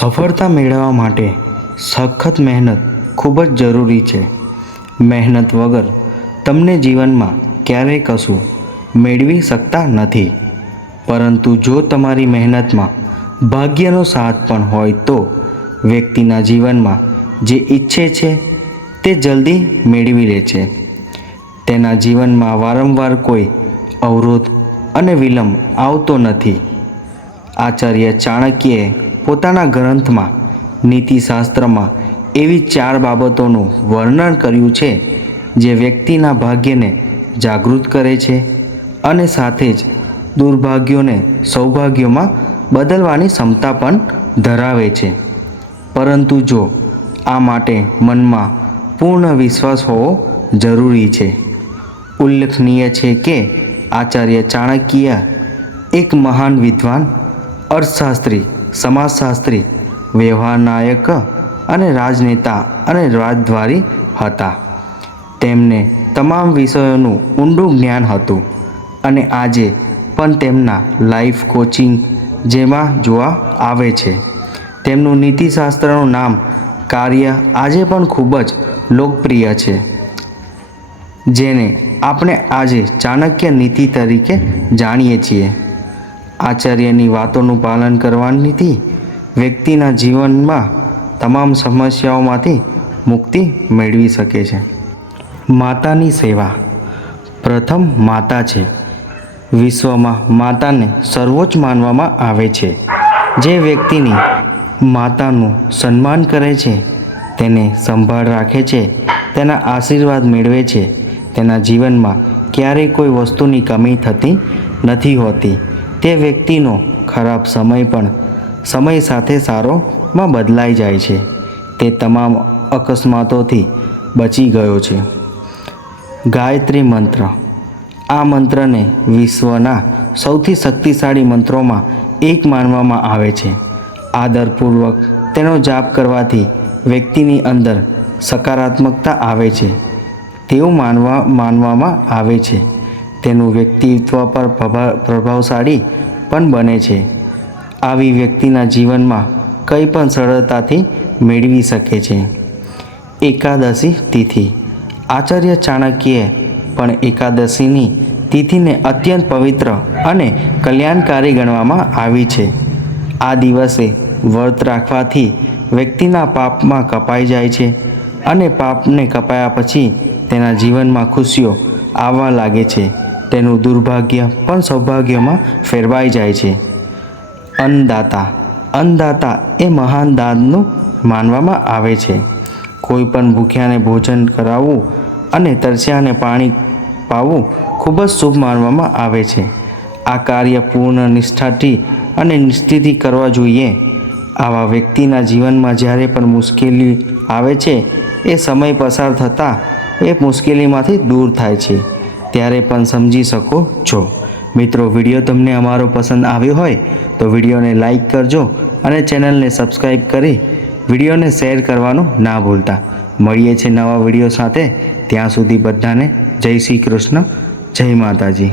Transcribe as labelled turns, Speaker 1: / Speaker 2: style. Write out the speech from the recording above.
Speaker 1: સફળતા મેળવવા માટે સખત મહેનત ખૂબ જ જરૂરી છે. મહેનત વગર તમને જીવનમાં ક્યારેય કશું મેળવી શકતા નથી. પરંતુ જો તમારી મહેનતમાં ભાગ્યનો સાથ પણ હોય તો વ્યક્તિના જીવનમાં જે ઈચ્છે છે તે જલ્દી મેળવી લે છે. તેના જીવનમાં વારંવાર કોઈ અવરોધ અને વિલંબ આવતો નથી. આચાર્ય ચાણક્યએ પોતાના ગ્રંથમાં, નીતિશાસ્ત્રમાં એવી ચાર બાબતોનું વર્ણન કર્યું છે, જે વ્યક્તિના ભાગ્યને જાગૃત કરે છે અને સાથે જ દુર્ભાગ્યોને સૌભાગ્યોમાં બદલવાની ક્ષમતા પણ ધરાવે છે. પરંતુ જો આ માટે મનમાં પૂર્ણ વિશ્વાસ હોવો જરૂરી છે, ઉલ્લેખનીય છે કે આચાર્ય ચાણક્ય એક મહાન વિદ્વાન, અર્થશાસ્ત્રી સમાજશાસ્ત્રી, વ્યવહારનાયક અને રાજનેતા અને રાજદ્વારી હતા. તેમને તમામ વિષયોનું ઊંડું જ્ઞાન હતું અને આજે પણ તેમના લાઈફ કોચિંગ જેમાં જોવા આવે છે. તેમનું નીતિશાસ્ત્રનું નામ કાર્ય આજે પણ ખૂબ જ લોકપ્રિય છે, જેને આપણે આજે ચાણક્ય નીતિ તરીકે જાણીએ છીએ. આચાર્યની વાતોનું પાલન કરવાથી વ્યક્તિના જીવનમાં તમામ સમસ્યાઓમાંથી મુક્તિ મેળવી શકે છે. માતાની સેવા. પ્રથમ માતા છે. વિશ્વમાં માતાને સર્વોચ્ચ માનવામાં આવે છે. જે વ્યક્તિની માતાનું સન્માન કરે છે, તેને સંભાળ રાખે છે, તેના આશીર્વાદ મેળવે છે, તેના જીવનમાં ક્યારેય કોઈ વસ્તુની કમી થતી નથી હોતી. તે વ્યક્તિનો ખરાબ સમય પણ સમય સાથે સારોમાં બદલાઈ જાય છે. તે તમામ અકસ્માતોથી બચી ગયો છે. ગાયત્રી મંત્ર. આ મંત્રને વિશ્વના સૌથી શક્તિશાળી મંત્રોમાં એક માનવામાં આવે છે. આદરપૂર્વક તેનો જાપ કરવાથી વ્યક્તિની અંદર સકારાત્મકતા આવે છે. તેવું માનવા, માનવામાં આવે છે. તેનું વ્યક્તિત્વ પર પ્રભા- પ્રભાવશાળી પણ બને છે. આવી વ્યક્તિના જીવનમાં કંઈ પણ સરળતાથી મેળવી શકે છે. એકાદશી તિથિ. આચાર્ય ચાણક્યએ પણ એકાદશીની તિથિને અત્યંત પવિત્ર અને કલ્યાણકારી ગણવામાં આવી છે. આ દિવસે વ્રત રાખવાથી વ્યક્તિના પાપમાં કપાઈ જાય છે અને પાપને કપાયા પછી તેના જીવનમાં ખુશીઓ આવવા લાગે છે. તેનું દુર્ભાગ્ય પણ સૌભાગ્યમાં ફેરવાઈ જાય છે. અન્નદાતા. અન્નદાતા એ મહાન દાનનું માનવામાં આવે છે. કોઈ પણ ભૂખ્યાને ભોજન કરાવવું અને તરસ્યાને પાણી પાવું ખૂબ જ શુભ માનવામાં આવે છે. આ કાર્ય પૂર્ણ નિષ્ઠાથી અને નિષ્ઠિથી કરવા જોઈએ. આવા વ્યક્તિના જીવનમાં જ્યારે પણ મુશ્કેલી આવે છે, એ સમય પસાર થતાં એ મુશ્કેલીમાંથી દૂર થાય છે. ત્યારે પણ સમજી શકો છો. મિત્રો, વીડિયો તમને અમારો પસંદ આવ્યો હોય તો વિડીયોને લાઈક કરજો અને ચેનલને સબસ્ક્રાઈબ કરી વિડીયોને શેર કરવાનું ના ભૂલતા. મળીએ છીએ નવા વીડિયો સાથે. ત્યાં સુધી બધાને જય શ્રી કૃષ્ણ, જય માતાજી.